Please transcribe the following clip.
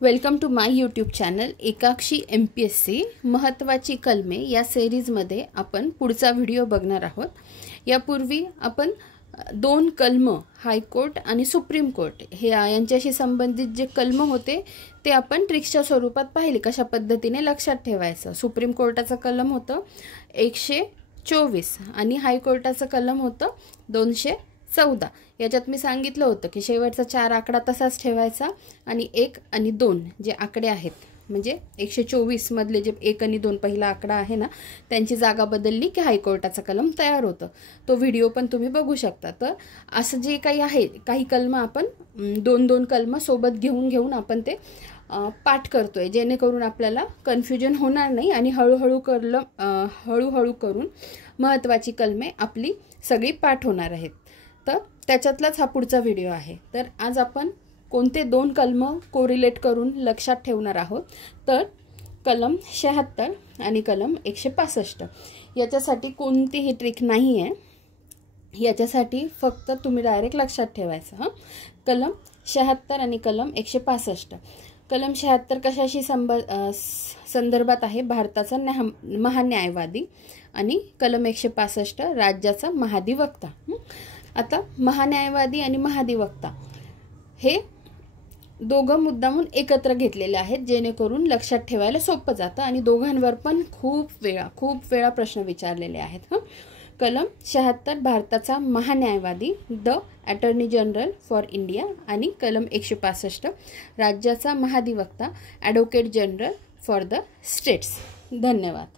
Welcome to my YouTube channel Ekakshi MPSC महत्त्वाची कलमे या सिरीजमध्ये आपण पुढचा व्हिडिओ बघणार आहोत। यापूर्वी आपण दोन कलम हायकोर्ट आणि सुप्रीम कोर्ट हे यांच्याशी संबंधित जे कलम होते ते आपण ट्रिक्सच्या स्वरूपात पाहिले, कशा पद्धतीने लक्षात ठेवायचं। सुप्रीम कोर्टाचं कलम होतं 124 आणि हायकोर्टाचं कलम होतं 214। याच्यात मी सांगितलं होतं की शेवटचा 4 आकडा तसाच ठेवायचा आणि 1 आणि 2 जे आकडे आहेत, म्हणजे 124 मधले जे 1 आणि 2 पहिला आकडा आहे ना, त्यांची जागा बदलली की हायकोर्टाचा कलम तयार होतं। तो व्हिडिओ पण तुम्ही बघू शकता। तर असं जे काही आहे, काही कलम आपण दोन कलम सोबत घेऊन आपण ते पाठ करतोय, जेणेकरून आपल्याला कन्फ्युजन होणार नाही आणि हळूहळू करून महत्त्वाची कलमे आपली सगळी पाठ होणार आहेत। तर त्याच्यातलाच हा पुढचा व्हिडिओ आहे। तर आज आपण कोणते दोन कलम कोरिलेट करून लक्षात ठेवणार आहोत, तर कलम 76 आणि कलम 165। याच्यासाठी कोणतीही ट्रिक नाही आहे, याच्यासाठी फक्त तुम्ही डायरेक्ट लक्षात ठेवायचं। कलम 76 आणि कलम 165। कलम 76 कशाशी संदर्भात आहे? भारताचा महान्यायवादी आणि कलम 165 राज्याचा महाधिवक्ता। आता महान्यायवादी आणि महाधिवक्ता हे दोघं मुद्दामून एकत्र घेतलेले आहेत, जेणेकरून लक्षात ठेवायला सोपं जातं आणि दोघांवर पण खूप वेळा प्रश्न विचारलेले आहेत। कलम 76 भारताचा महान्यायवादी the attorney general for India आणि कलम 165 राज्याचा महाधिवक्ता advocate general for the states. धन्यवाद।